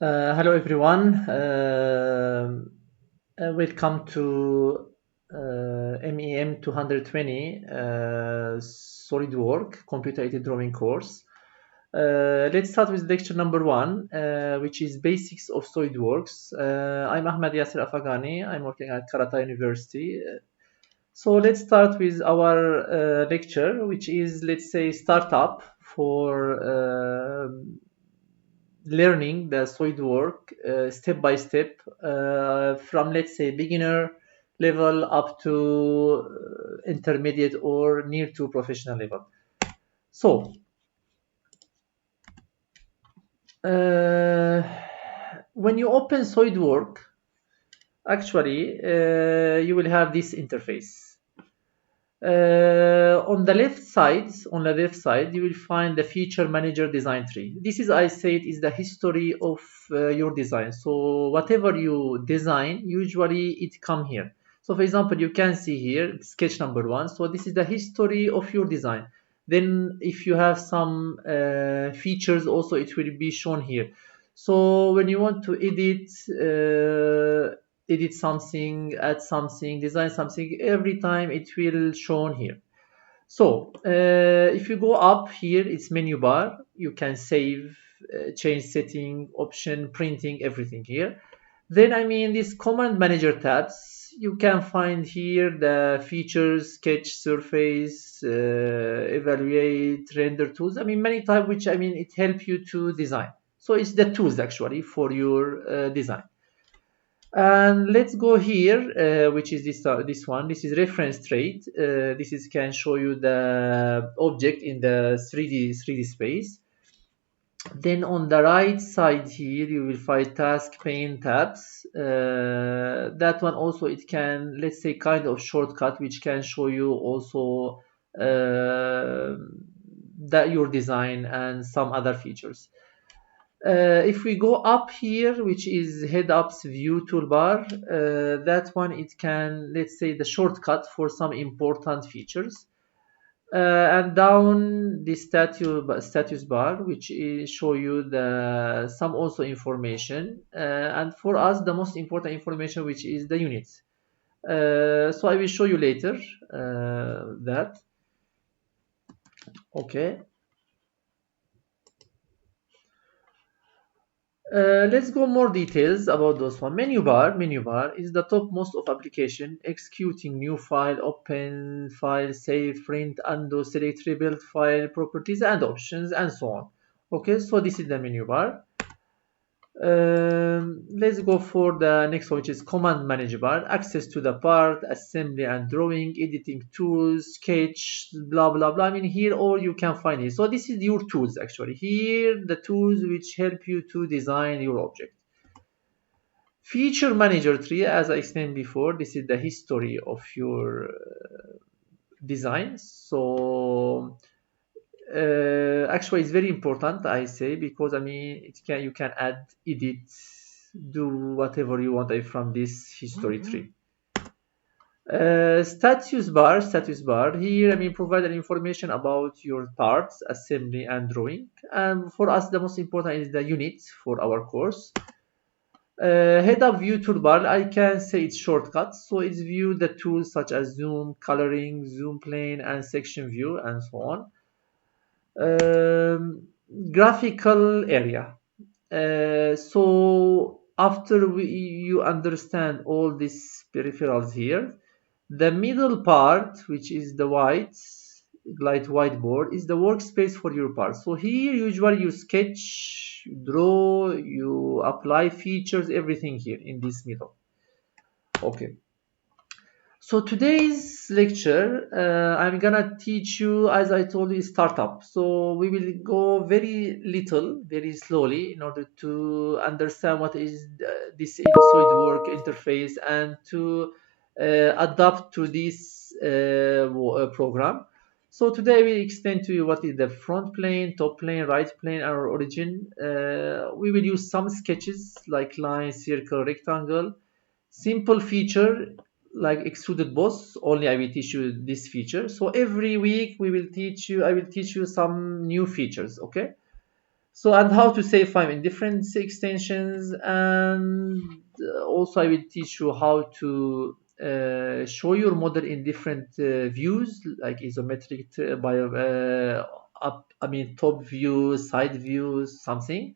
Hello everyone. Welcome to MEM220 Solidworks Computer Aided Drawing course. Let's start with lecture number 1, which is Basics of Solidworks. I'm Ahmad Yasser AFAGHANI. I'm working at Karata University. So let's start with our lecture, which is, let's say, startup for learning the SolidWorks step by step from, let's say, beginner level up to intermediate or near to professional level. So when you open SolidWorks, actually you will have this interface. On the left side, you will find the feature manager design tree. This is, I said, is the history of your design. So whatever you design, usually it come here. So for example, you can see here sketch number 1. So this is the history of your design. Then if you have some features, also it will be shown here. So when you want to edit something, add something, design something, every time it will shown here. So if you go up here, it's menu bar. You can save, change setting, option, printing, everything here. Then this command manager tabs, you can find here the features, sketch, surface, evaluate, render tools. Many types, which it helps you to design. So it's the tools actually for your design. And let's go here, which is this one. This is reference trait. This is can show you the object in the 3D space. Then on the right side here, you will find task pane tabs. That one also, it can, let's say, kind of shortcut, which can show you also that your design and some other features. If we go up here, which is head-ups view toolbar, that one, it can, let's say, the shortcut for some important features. And down the status bar, which is show you the some also information. And for us, the most important information, which is the units. So I will show you later that. Okay. Let's go more details about those one. Menu bar is the topmost of application, executing new file, open file, save, print, undo, select, rebuild file, properties and options, and so on. Okay, so this is the menu bar. Let's go for the next one, which is command manager bar. Access to the part, assembly and drawing, editing tools, sketch, blah blah blah. Here all you can find it. So this is your tools actually. Here the tools which help you to design your object. Feature manager tree, as I explained before, this is the history of your design. So actually it's very important, I say, because you can add, edit, do whatever you want from this history tree. Status bar here, provide an information about your parts, assembly and drawing. And for us, the most important is the units for our course. Head-up view toolbar, I can say it's shortcuts. So it's view the tools such as zoom, coloring, zoom plane, and section view, and so on. Graphical area. So after you understand all these peripherals here, the middle part, which is the light whiteboard, is the workspace for your part. So here usually you sketch, you draw, you apply features, everything here in this middle. Okay. So today's lecture, I'm gonna teach you, as I told you, startup. So we will go very little, very slowly, in order to understand what is this SolidWorks interface and to adapt to this program. So today we explain to you what is the front plane, top plane, right plane, our origin. We will use some sketches like line, circle, rectangle, simple feature like Extruded Boss. Only I will teach you this feature. So every week I will teach you some new features. Okay. So, and how to save file in different extensions, and also I will teach you how to show your model in different views, like isometric top view, side views, something.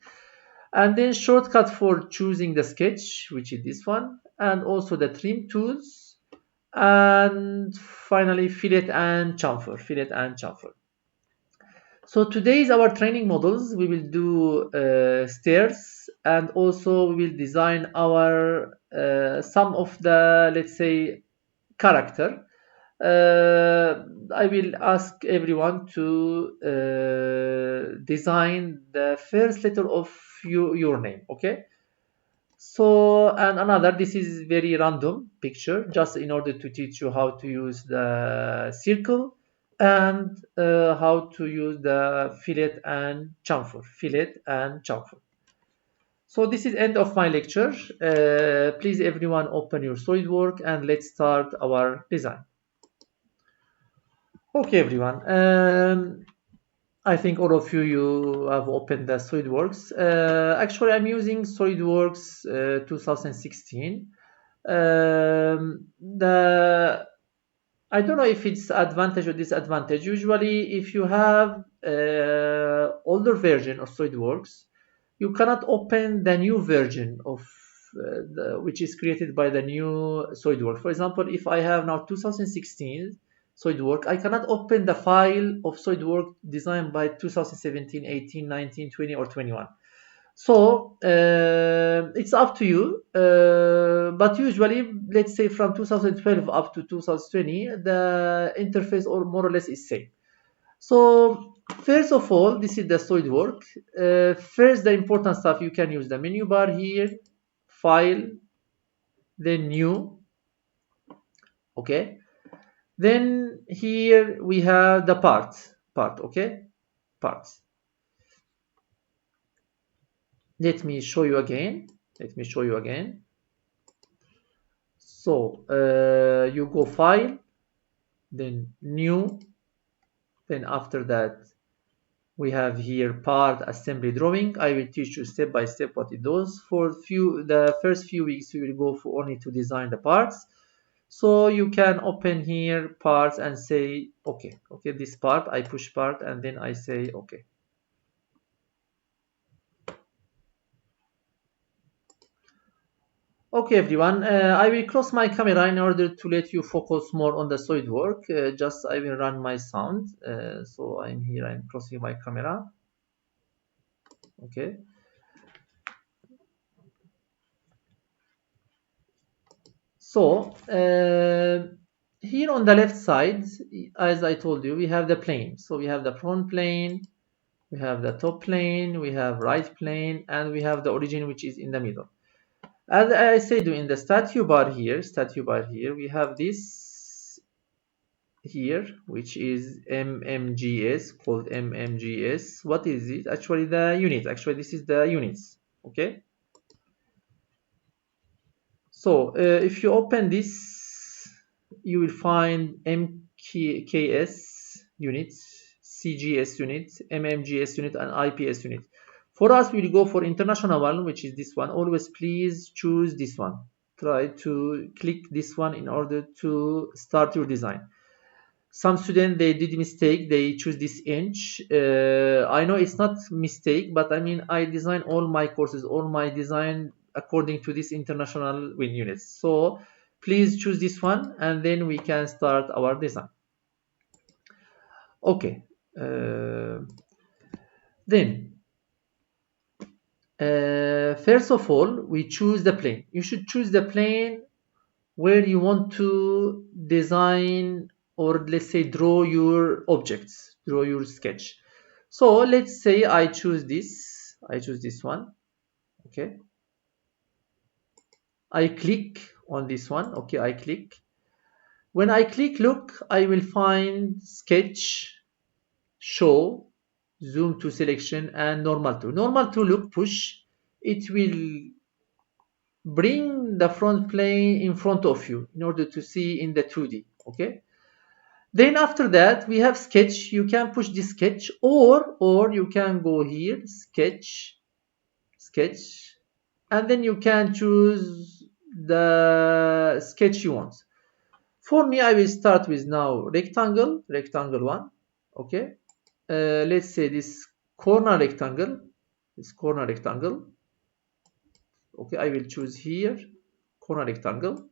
And then shortcut for choosing the sketch, which is this one, and also the trim tools, and finally fillet and chamfer, So today's our training models. We will do stairs, and also we will design our some of the, let's say, character. I will ask everyone to design the first letter of your name. Okay. So, and another, this is very random picture, just in order to teach you how to use the circle, and how to use the fillet and chamfer. So this is end of my lecture. Please everyone open your SolidWorks and let's start our design. Okay everyone, I think all of you have opened the SolidWorks. Actually, I'm using SolidWorks 2016. I don't know if it's advantage or disadvantage. Usually, if you have older version of SolidWorks, you cannot open the new version of which is created by the new SolidWorks. For example, if I have now 2016 SolidWorks, I cannot open the file of SolidWorks designed by 2017, 18, 19, 20, or 21. So it's up to you, but usually, let's say from 2012 up to 2020, the interface or more or less is same. So first of all, this is the SolidWorks. First, the important stuff, you can use the menu bar here, file, then new. Okay. Then here we have the part. Okay, parts. Let me show you again. So you go file, then new, then after that we have here part assembly drawing. I will teach you step by step what it does. For the first few weeks we will go for only to design the parts. So you can open here parts and say okay, this part, I push part and then I say okay. Okay everyone, I will close my camera in order to let you focus more on the SolidWorks. Just I will run my sound. So I'm here, I'm closing my camera. Okay. So here on the left side, as I told you, we have the plane. So we have the front plane, we have the top plane, we have right plane, and we have the origin, which is in the middle. As I said, in the statue bar here, we have this here, which is MMGS, called MMGS. What is it? Actually, the unit. Actually, this is the units. Okay. So if you open this, you will find MKS units, CGS unit, MMGS unit, and IPS unit. For us, we'll go for international one, which is this one. Always please choose this one. Try to click this one in order to start your design. Some students, they did mistake, they choose this inch. I know it's not mistake, but I mean, I design all my courses, all my design according to this international win units. So please choose this one and then we can start our design. Okay. Then first of all, we choose the plane. You should choose the plane where you want to design, or let's say draw your objects, draw your sketch. So let's say I choose this one. Okay, I click on this one. Okay, I click. When I click, look, I will find sketch, show, zoom to selection, and normal to. Normal to, look, push. It will bring the front plane in front of you in order to see in the 2D. Okay. Then after that we have sketch. You can push this sketch, or you can go here, sketch, and then you can choose the sketch you want. For me, I will start with now rectangle one. Okay, let's say this corner rectangle, okay, I will choose here corner rectangle.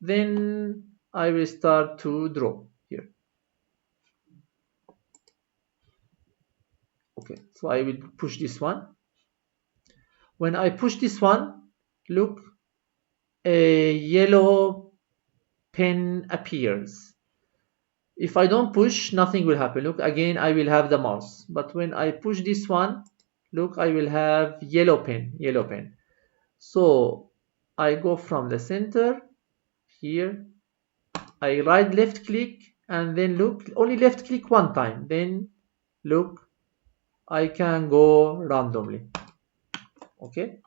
Then I will start to draw here. Okay, so I will push this one. When I push this one, look, a yellow pen appears. If I don't push, nothing will happen. Look, again, I will have the mouse. But when I push this one, look, I will have yellow pen. So I go from the center here. I right left click and then look, only left click one time. Then look, I can go randomly. Okay.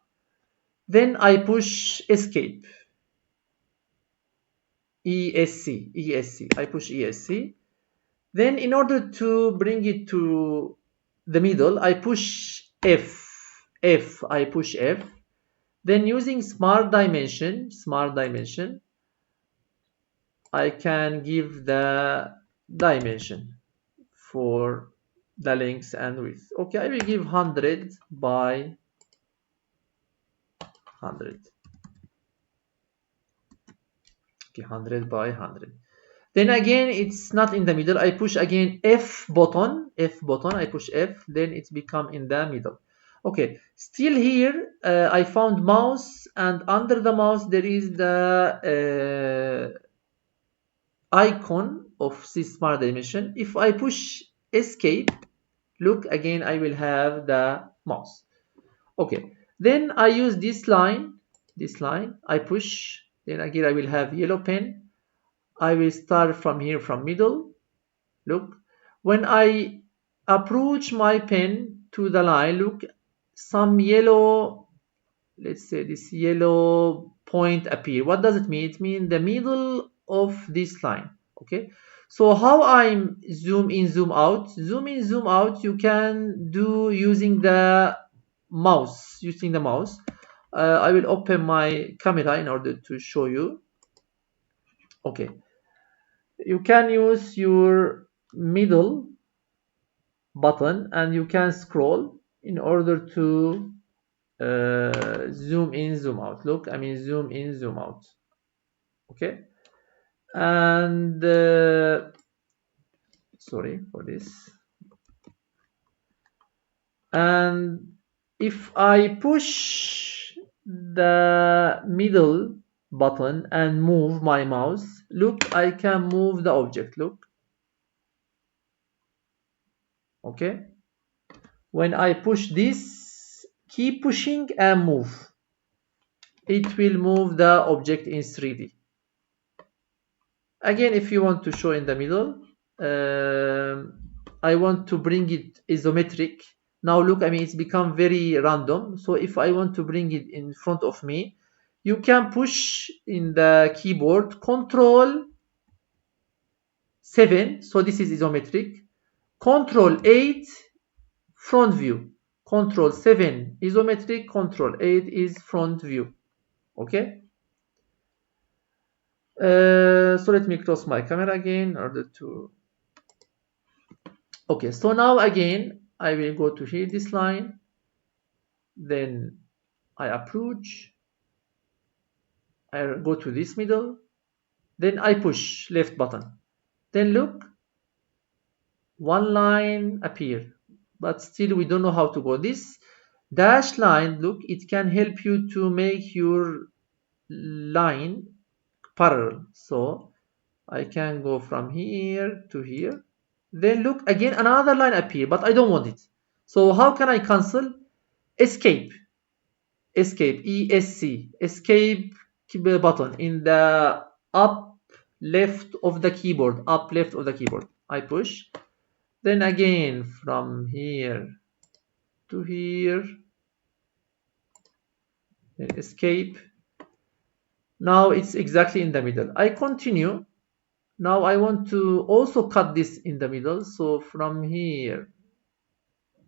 Then I push escape. ESC. I push ESC. Then in order to bring it to the middle, I push F. I push F. Then using smart dimension, I can give the dimension for the length and width. Okay, I will give 100 by 100. Okay, 100 by 100. Then again, it's not in the middle. I push again F button. I push F. Then it's become in the middle. Okay, still here, I found mouse, and under the mouse there is the icon of this smart dimension. If I push escape, look, again I will have the mouse. Okay, then I use this line, I push, then again I will have yellow pen. I will start from here, from middle. Look, when I approach my pen to the line, look, some yellow, let's say this yellow point appear. What does it mean? It means the middle of this line. Okay, so how I zoom in, zoom out? Zoom in, zoom out, you can do using the mouse. I will open my camera in order to show you. Okay, you can use your middle button and you can scroll in order to zoom in, zoom out. Look, I mean zoom in, zoom out. Okay, and sorry for this. And if I push the middle button and move my mouse, look, I can move the object. Look, okay, when I push this, keep pushing and move, it will move the object in 3D. Again, if you want to show in the middle, I want to bring it isometric. Now look, I mean it's become very random. So if I want to bring it in front of me, you can push in the keyboard Control 7. So this is isometric. Control 8 front view. Control 7 isometric. Control 8 is front view. Okay. So let me close my camera again in order to. Okay, so now again I will go to here, this line, then I approach, I go to this middle, then I push left button, then look, one line appear, but still we don't know how to go. This dash line, look, it can help you to make your line parallel. So I can go from here to here. Then look, again another line appear, but I don't want it. So how can I cancel? Escape, ESC, escape button in the up left of the keyboard, I push. Then again from here to here, then escape. Now it's exactly in the middle. I continue. Now I want to also cut this in the middle. So from here,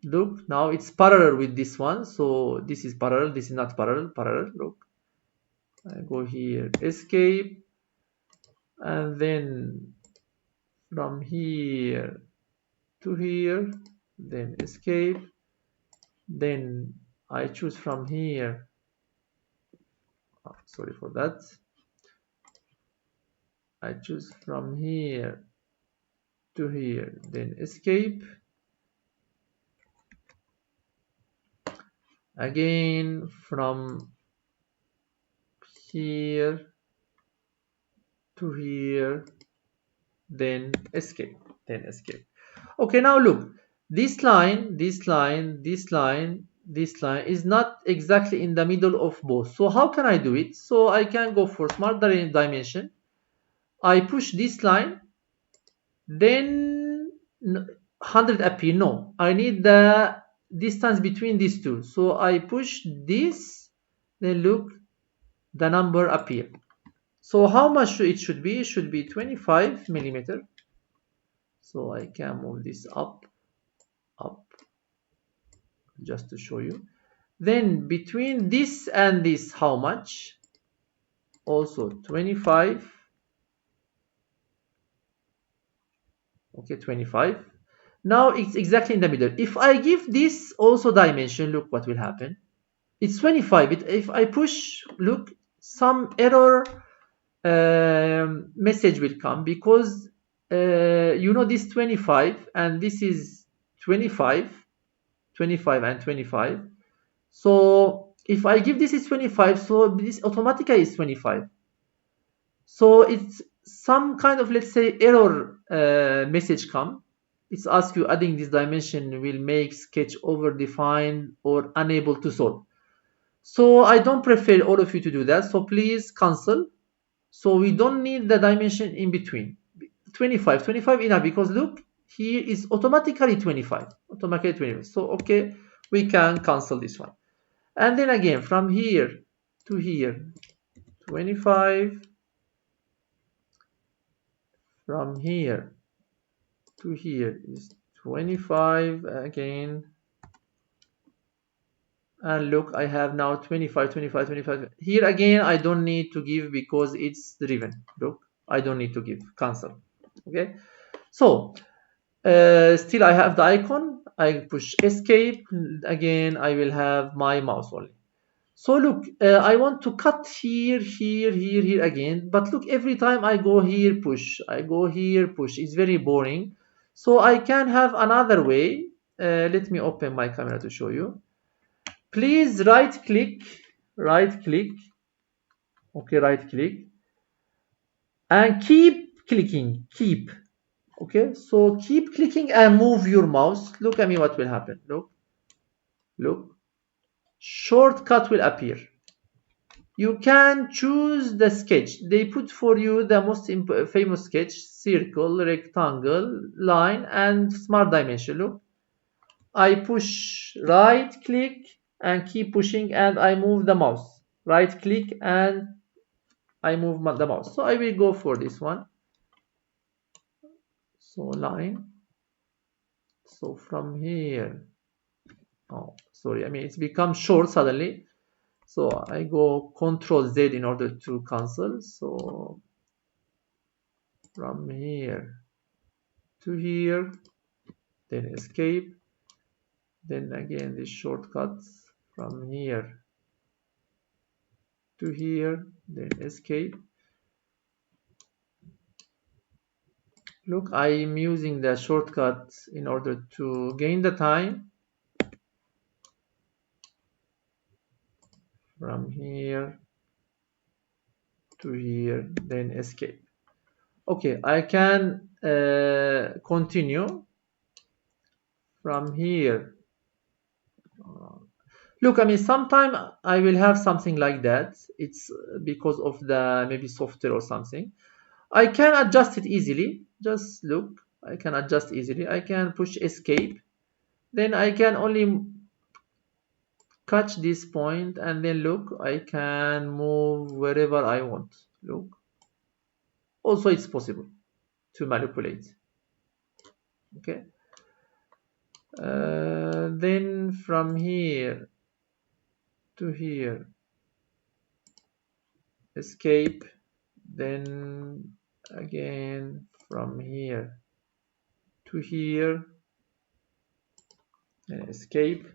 look, now it's parallel with this one. So this is parallel, this is not parallel, parallel. Look, I go here, escape, and then from here to here, then escape, then I choose from here, oh, sorry for that, I choose from here to here, then escape, again from here to here, then escape, then escape. Okay, now look, this line, this line, this line, this line is not exactly in the middle of both. So how can I do it? So I can go for smart dimension. I push this line, then 100 appear. No, I need the distance between these two. So I push this, then look, the number appear. So how much it should be? It should be 25 millimeter. So I can move this up, just to show you. Then between this and this, how much? Also 25. Okay, 25. Now it's exactly in the middle. If I give this also dimension, look what will happen. It's 25. If I push, look, some error message will come because you know this 25 and this is 25, 25 and 25. So if I give this is 25, so this automatically is 25. So it's some kind of, let's say, error message come. It's ask you adding this dimension will make sketch overdefined or unable to solve. So I don't prefer all of you to do that. So please cancel. So we don't need the dimension in between. 25 enough, because look, here is automatically 25. Automatically 25. So okay, we can cancel this one. And then again from here to here, 25. From here to here is 25 again. And look, I have now 25, 25, 25. Here again, I don't need to give because it's driven. Look, I don't need to give. Cancel. Okay. So still I have the icon. I push escape. Again, I will have my mouse only. So look, I want to cut here, here, here, here again. But look, every time I go here, push. I go here, push. It's very boring. So I can have another way. Let me open my camera to show you. Please right click. Okay, right click. And keep clicking. Keep. Okay, so keep clicking and move your mouse. Look at me what will happen. Look. Shortcut will appear. You can choose the sketch. They put for you the most famous sketch: circle, rectangle, line, and smart dimension. Look, I push right click and keep pushing, and I move the mouse. Right click and I move the mouse. So I will go for this one. So line. So from here, oh sorry, I mean it's become short suddenly. So I go Control Z in order to cancel. So from here to here, then escape, then again the shortcuts from here to here, then escape. Look, I am using the shortcuts in order to gain the time. From here to here, then escape. Okay, I can continue from here. Look, I mean, sometime I will have something like that. It's because of the maybe software or something. I can adjust it easily. Just look, I can adjust easily. I can push escape. Then I can only catch this point and then look, I can move wherever I want. Look. Also, it's possible. to manipulate. Okay. Then from here to here, escape. Then again from here to here, and escape.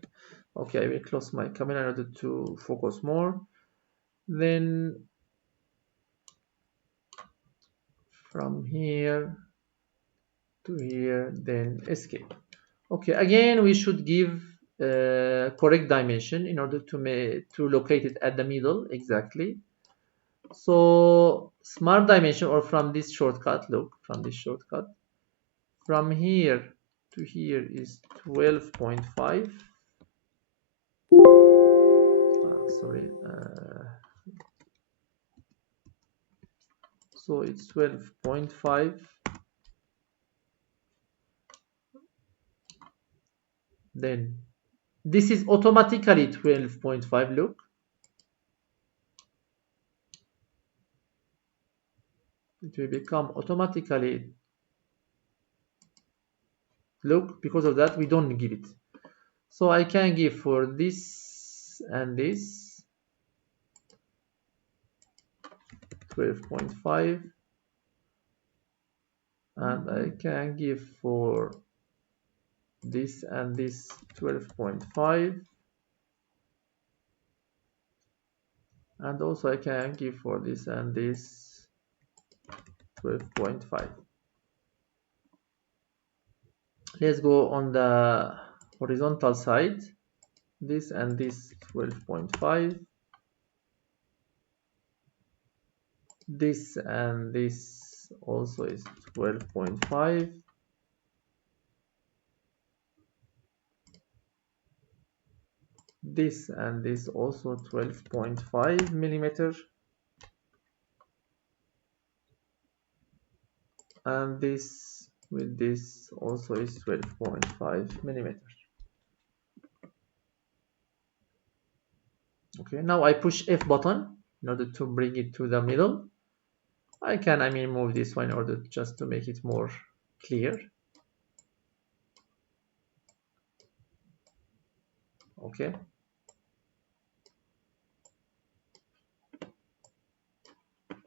Okay, I will close my camera in order to focus more. Then from here to here, then escape. Okay, again we should give correct dimension in order to locate it at the middle exactly. So smart dimension, or from this shortcut, look, from this shortcut, from here to here is 12.5. Sorry. So it's 12.5. Then this is automatically 12.5. Look, it will become automatically. Look, because of that we don't give it. So I can give for this and this 12.5, and I can give for this and this 12.5, and also I can give for this and this 12.5. Let's go on the horizontal side. This and this 12.5, this and this also is 12.5, this and this also 12.5 millimeter, and this with this also is 12.5 millimeter. Okay, now I push F button in order to bring it to the middle. I can move this one in order just to make it more clear. Okay.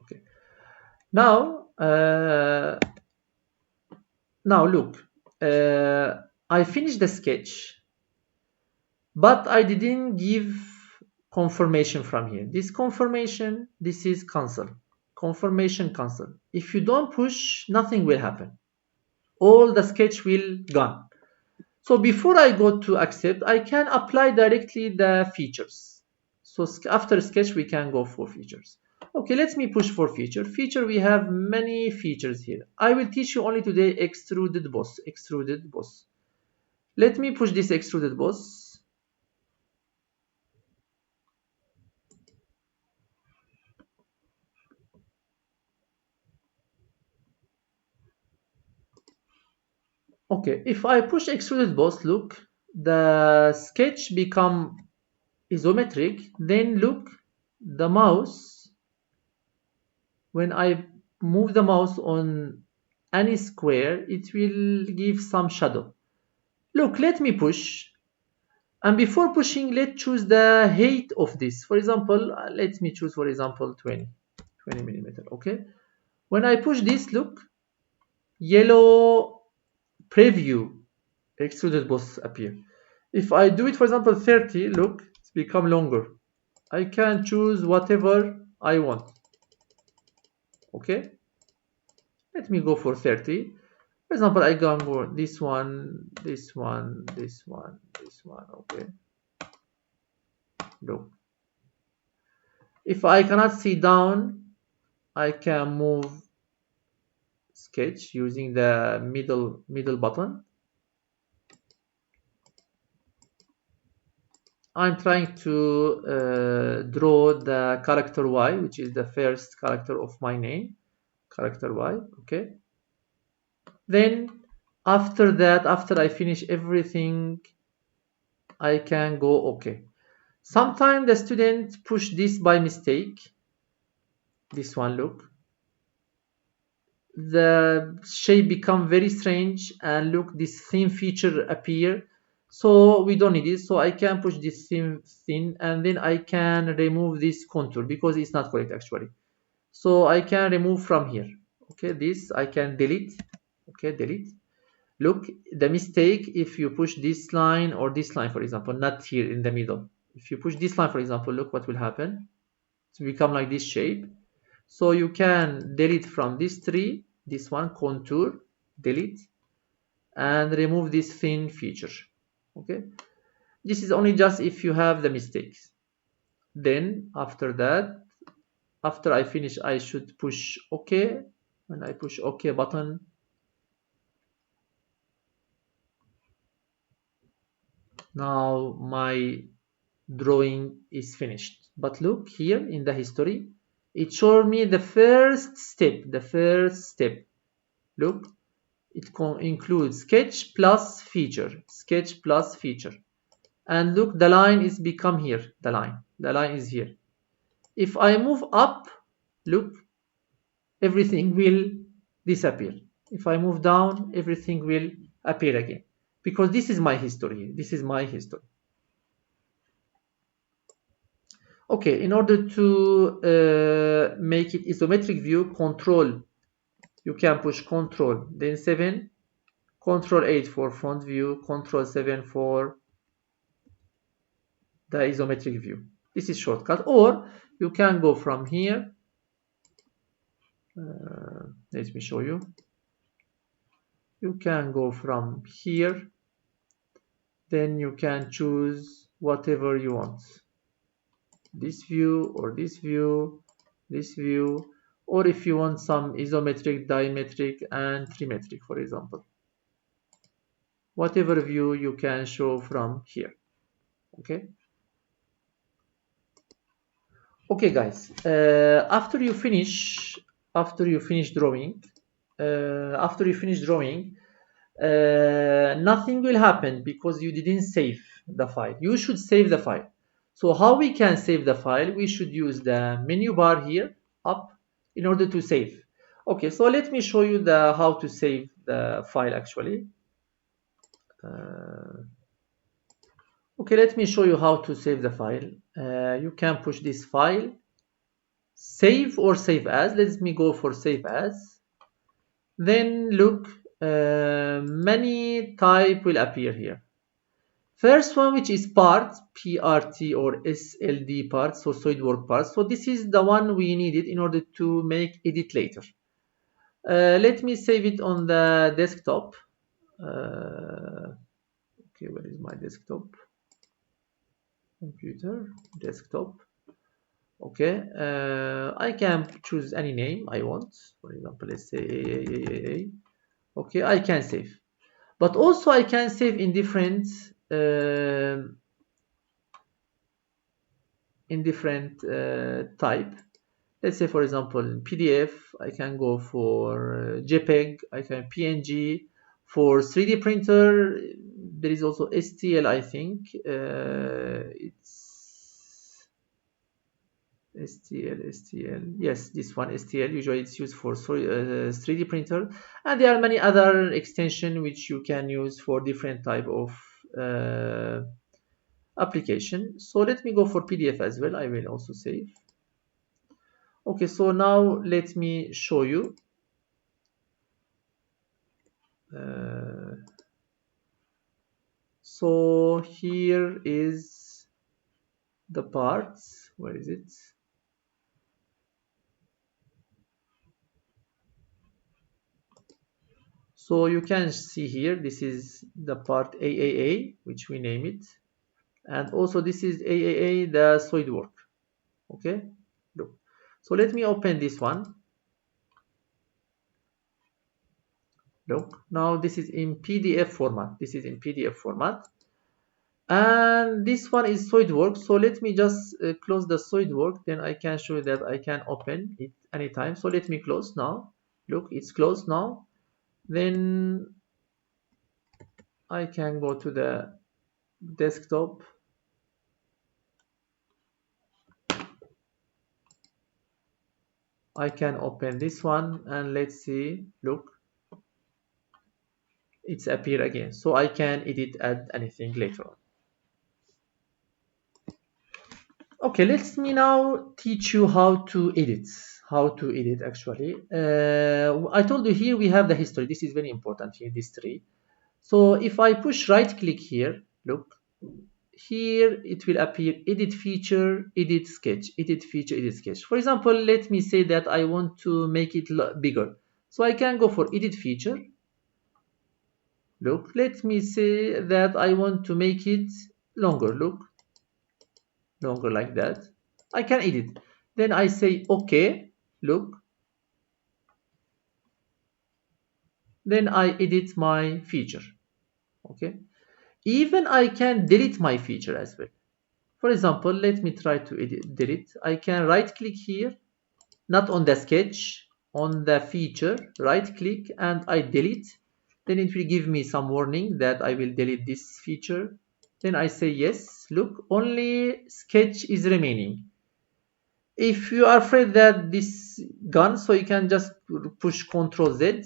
Okay. Now look, I finished the sketch, but I didn't give confirmation from here. This confirmation, this is cancel. Confirmation cancel. If you don't push, nothing will happen. All the sketch will gone. So before I go to accept, I can apply directly the features. So after sketch, we can go for features. Okay, let me push for feature. Feature, we have many features here. I will teach you only today extruded boss. Extruded boss. Let me push this extruded boss. Okay, if I push extruded boss, look, the sketch become isometric. Then look, the mouse, when I move the mouse on any square, it will give some shadow. Look, let me push, and before pushing, let's choose the height of this. For example, let me choose, for example, 20 millimeter. Okay, when I push this, look, yellow preview extruded boss appear. If I do it, for example, 30, look, it's become longer. I can choose whatever I want. Okay, let me go for 30. For example, I go for this one, this one, this one, this one. Okay, look, if I cannot see down, I can move sketch using the middle button. I'm trying to draw the character Y, which is the first character of my name, character Y. Okay, then after that, after I finish everything, I can go okay. Sometimes the student push this by mistake. This one, look, the shape become very strange, and look, this thin feature appear. So we don't need it, so I can push this thin, and then I can remove this contour because it's not correct actually. So I can remove from here. Okay, this I can delete. Okay, delete. Look, the mistake, if you push this line or this line, for example, not here in the middle. If you push this line, for example, look what will happen. It will become like this shape. So you can delete from this tree, this one, contour, delete, and remove this thin feature. Okay, this is only just if you have the mistakes. Then after that, after I finish, I should push OK. When I push OK button, now my drawing is finished. But look here in the history, it showed me the first step. Look, it includes sketch plus feature, sketch plus feature. And look, the line is become here, the line is here. If I move up, look, everything will disappear. If I move down, everything will appear again, because this is my history. Okay, in order to make it isometric view, control, you can push control, then 7, control 8 for front view, control 7 for the isometric view. This is shortcut. Or you can go from here. Let me show you. You can go from here, then you can choose whatever you want, this view or this view, this view, or if you want some isometric, dimetric, and trimetric, for example, whatever view you can show from here. Okay guys, after you finish drawing, nothing will happen because you didn't save the file. You should save the file. So how we can save the file? We should use the menu bar here up in order to save. Okay, so let me show you how to save the file actually. Okay, let me show you how to save the file. You can push this file, save or save as. Let me go for save as. Then look, many type will appear here. First one, which is part, PRT or SLD part, so Solidworks part. So this is the one we needed in order to make edit later. Let me save it on the desktop. Okay, where is my desktop? Computer, desktop. Okay, I can choose any name I want. For example, let's say AAAA. Okay, I can save. But also I can save in different type. Let's say, for example, PDF, I can go for JPEG, I can PNG. For 3D printer, there is also STL, I think. It's STL. Yes, this one, STL. Usually it's used for 3D printer. And there are many other extensions which you can use for different type of application. So let me go for PDF as well. I will also save. Okay, so now let me show you. So here is the parts. Where is it? So you can see here, this is the part AAA, which we name it. And also this is AAA, the Solidworks. Okay, look. So let me open this one. Look, now this is in PDF format. And this one is Solidworks. So let me just close the Solidworks. Then I can show you that I can open it anytime. So let me close now. Look, it's closed now. Then I can go to the desktop. I can open this one and let's see, look, it's appear again. So I can edit, add anything later on. Okay, let me now teach you how to edit. How to edit actually. I told you here we have the history. This is very important here, this tree. So if I push right click here, look, here it will appear edit feature, edit sketch, edit feature, edit sketch. For example, let me say that I want to make it bigger. So I can go for edit feature. Look, let me say that I want to make it longer. Look, longer like that. I can edit. Then I say OK. Look. Then I edit my feature. Okay. Even I can delete my feature as well. For example, let me try to delete. I can right click here, not on the sketch, on the feature, right click and I delete. Then it will give me some warning that I will delete this feature. Then I say yes. Look, only sketch is remaining. If you are afraid that this gone, so you can just push Ctrl Z,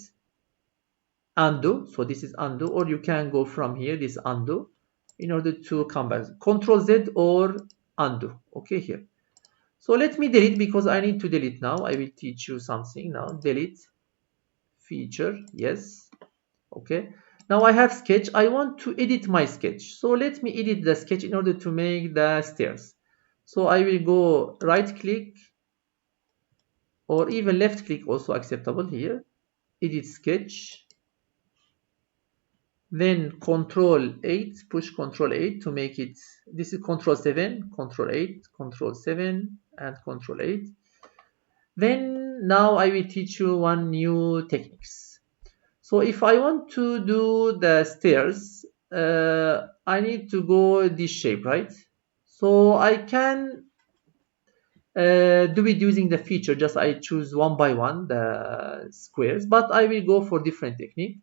undo. So this is undo, or you can go from here, this undo, in order to come back. Ctrl Z or undo. Okay, here. So let me delete because I need to delete now. I will teach you something now. Delete feature. Yes. Okay. Now I have sketch. I want to edit my sketch. So let me edit the sketch in order to make the stairs. So I will go right click or even left click, also acceptable here. Edit sketch. Then Control 8, push Control 8 to make it. This is Control 7, Control 8, Control 7, and Control 8. Then now I will teach you one new techniques. So if I want to do the stairs, I need to go this shape, right? So I can do it using the feature. Just I choose one by one the squares, but I will go for different technique.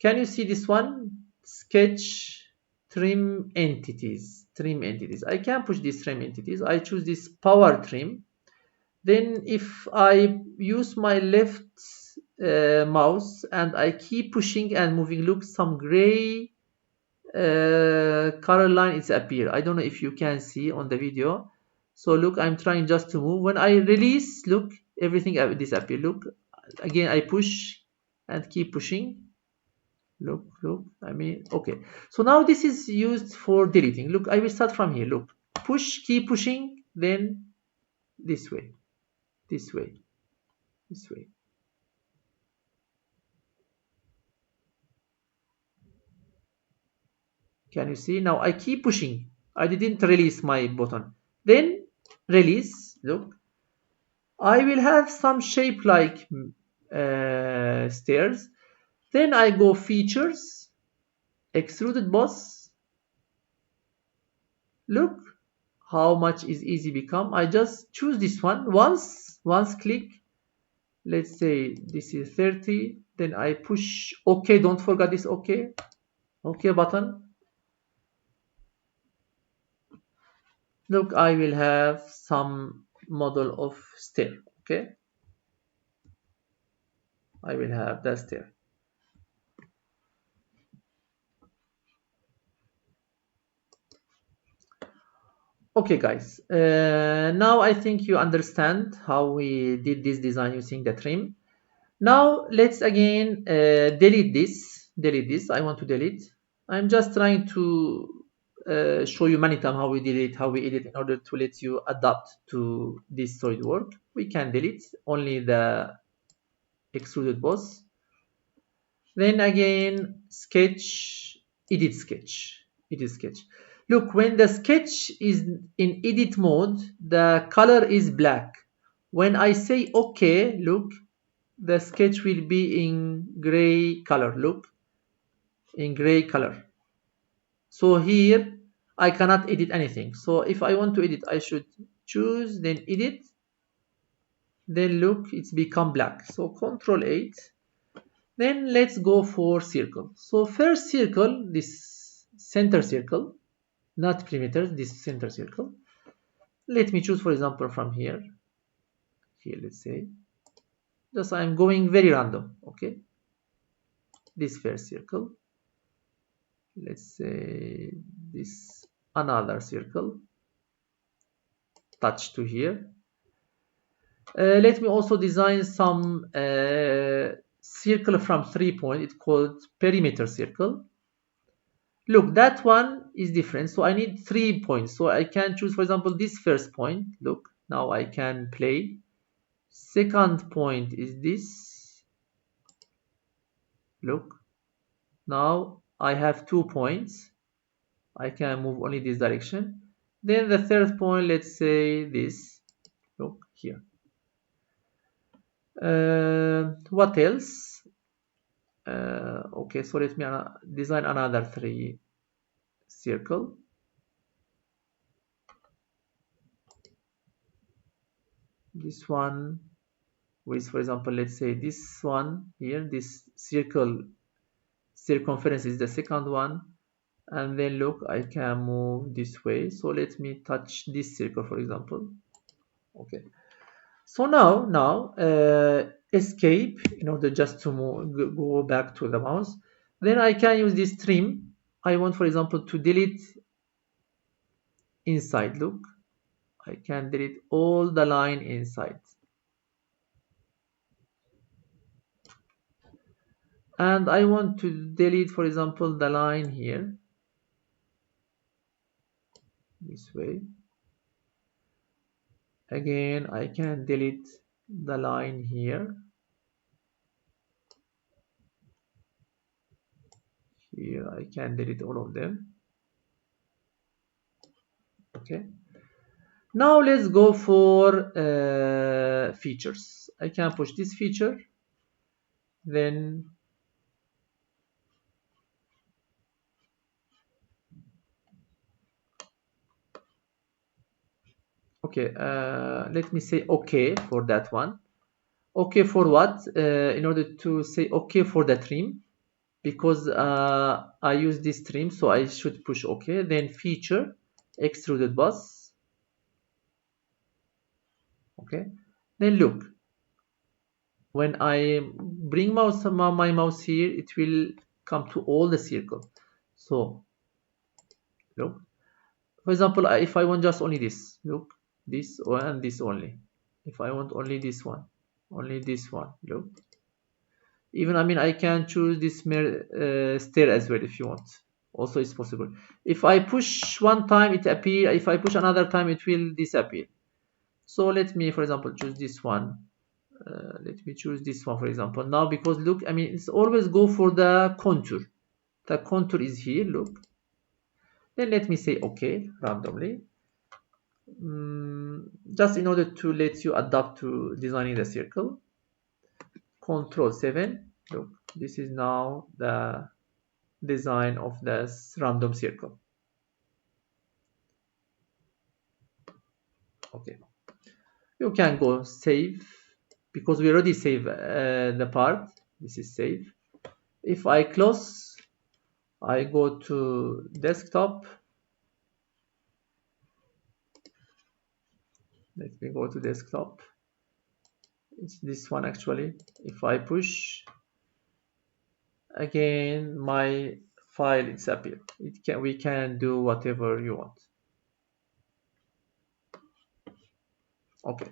Can you see this one? Sketch trim entities. Trim entities. I can push these trim entities. I choose this power trim. Then if I use my left mouse and I keep pushing and moving, look, some gray color line is appear. I don't know if you can see on the video. So look, I'm trying just to move. When I release, look, everything disappear. Look, again I push and keep pushing. Look, I mean, okay. So now this is used for deleting. Look, I will start from here. Look, push, keep pushing, then this way, this way, this way. Can you see? Now I keep pushing. I didn't release my button. Then release. Look, I will have some shape like stairs. Then I go features, extruded boss. Look how much is easy become. I just choose this one once click. Let's say this is 30. Then I push OK. Don't forget this OK button. Look, I will have some model of stair. Okay, I will have the stair. Okay guys, now I think you understand how we did this design using the trim. Now let's again delete this. I want to delete. I'm just trying to show you many times how we delete, how we edit in order to let you adapt to this Solidworks. We can delete only the extruded boss. Then again sketch, edit sketch, edit sketch. Look, when the sketch is in edit mode, the color is black. When I say OK, look, the sketch will be in gray color. Look, in gray color. So here I cannot edit anything. So if I want to edit, I should choose, then edit. Then look, it's become black. So Control 8. Then let's go for circle. So first circle, this center circle, not perimeter, this center circle. Let me choose, for example, from here. here, let's say. Just I'm going very random. Okay, this first circle, let's say this another circle, touch to here. Let me also design some circle from 3 points. It's called perimeter circle. Look, that one is different, so I need 3 points. So I can choose, for example, this first point. Look, now I can play. Second point is this. Look, now I have 2 points. I can move only this direction. Then the third point, let's say this. Look here. What else? Okay, so let me design another 3 circle. This one with, for example, let's say this one here, this circle circumference is the second one, and then look, I can move this way. So let me touch this circle, for example. Okay, so now escape in order just to move, go back to the mouse. Then I can use this trim. I want, for example, to delete inside. Look, I can delete all the line inside. And I want to delete, for example, the line here, this way. Again, I can delete the line here. Here, I can delete all of them. Okay. Now let's go for features. I can push this feature. Then okay, let me say okay for that one. Okay for what? In order to say okay for the trim, because I use this trim, so I should push okay. Then feature, extruded boss. Okay. Then look, when I bring my mouse here, it will come to all the circle. So look, for example, if I want just only this, look, this one and this only. If I want only this one, look. Even, I mean, I can choose this stair as well if you want. Also, it's possible. If I push one time, it appears. If I push another time, it will disappear. So let me, for example, choose this one. Let me choose this one, for example. Now, because look, I mean, it's always go for the contour. The contour is here, look. Then let me say okay randomly. Just in order to let you adapt to designing the circle. Control 7. Look, this is now the design of this random circle. Okay. You can go save, because we already save the part. This is save. If I close, I go to desktop. Let me go to desktop. It's this one actually. If I push again, my file is appear. We can do whatever you want. Okay.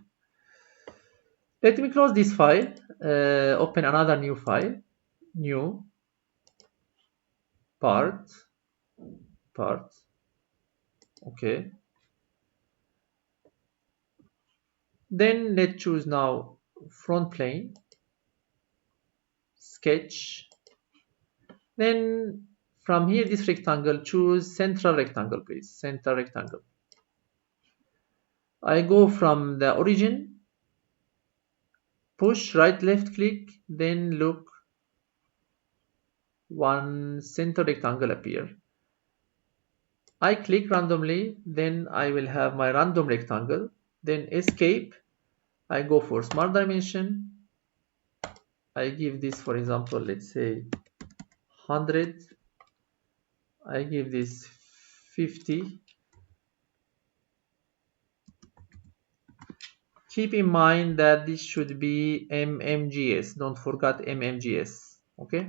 Let me close this file. Open another new file. New part. Okay. Then let's choose now front plane, sketch. Then from here, this rectangle, choose central rectangle, please. Center rectangle. I go from the origin, push right left click, then look, one center rectangle appear. I click randomly, then I will have my random rectangle. Then escape. I go for smart dimension. I give this, for example, let's say 100. I give this 50. keep in mind that this should be MMGS. Don't forget MMGS. Okay.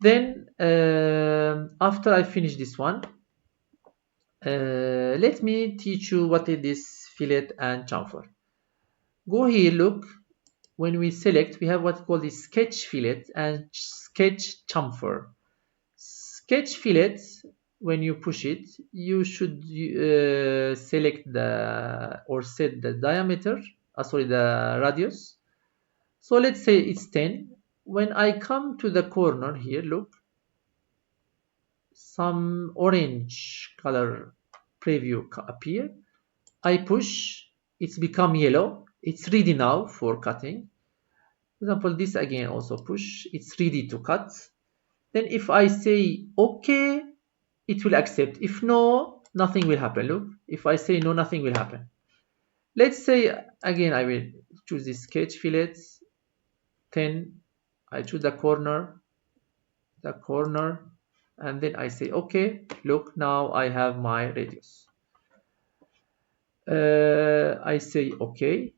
Then after I finish this one, let me teach you what is this fillet and chamfer. Go here, look. When we select, we have what's called the sketch fillet and sketch chamfer. Sketch fillet, when you push it, you should select the or set the diameter, the radius. So let's say it's 10. When I come to the corner here, look, some orange color preview appear. I push, it's become yellow. It's ready now for cutting. For example, this again also push, it's ready to cut. Then if I say okay, it will accept. If no, nothing will happen. Look, if I say no, nothing will happen. Let's say again, I will choose this sketch fillet 10. I choose the corner, and then I say okay. Look, now I have my radius. I say okay,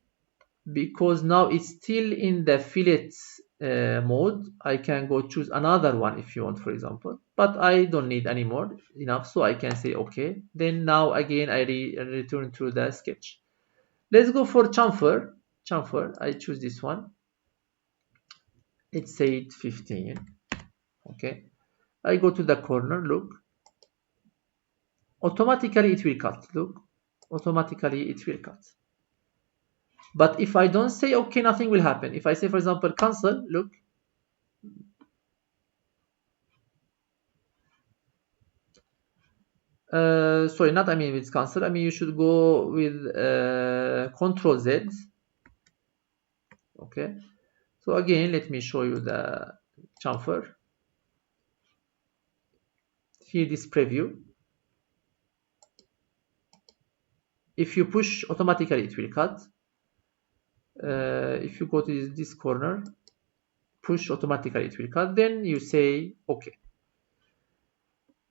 because now it's still in the fillet mode. I can go choose another one if you want, for example, but I don't need anymore, enough, so I can say okay. Then now again I return to the sketch. Let's go for chamfer. I choose this one. Let's say 15. Okay, I go to the corner, look, automatically it will cut. Look, automatically it will cut. But if I don't say okay, nothing will happen. If I say, for example, cancel, look, sorry, not I mean with cancel, I mean you should go with Control Z. Okay, so again, let me show you the chamfer. Here, this preview. If you push, automatically it will cut. If you go to this corner, push, automatically it will cut. Then you say okay.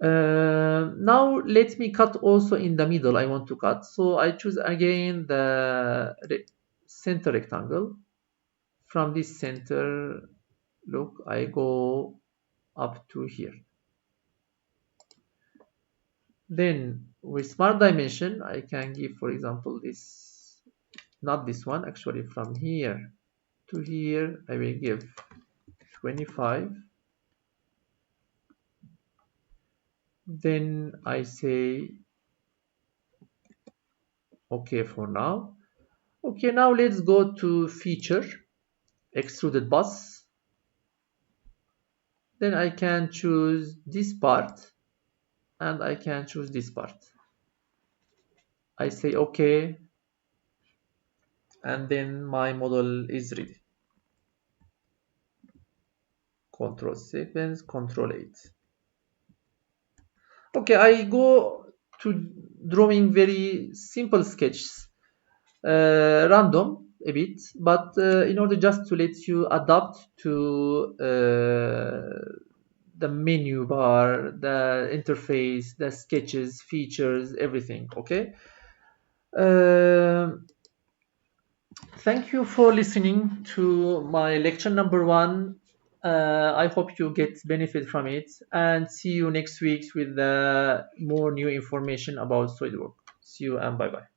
Now let me cut also in the middle. I want to cut, so I choose again the center rectangle. From this center, look, I go up to here. Then with smart dimension, I can give, for example, this, not this one, actually from here to here, I will give 25. Then I say okay for now. Okay, now let's go to feature, Extruded Boss. Then I can choose this part and I can choose this part. I say okay, and then my model is ready. Control sequence, Control 8. Okay, I go to drawing very simple sketches, random a bit, but in order just to let you adapt to the menu bar, the interface, the sketches, features, everything. Okay. Thank you for listening to my lecture number 1. I hope you get benefit from it, and see you next week with more new information about SolidWorks. See you and bye bye.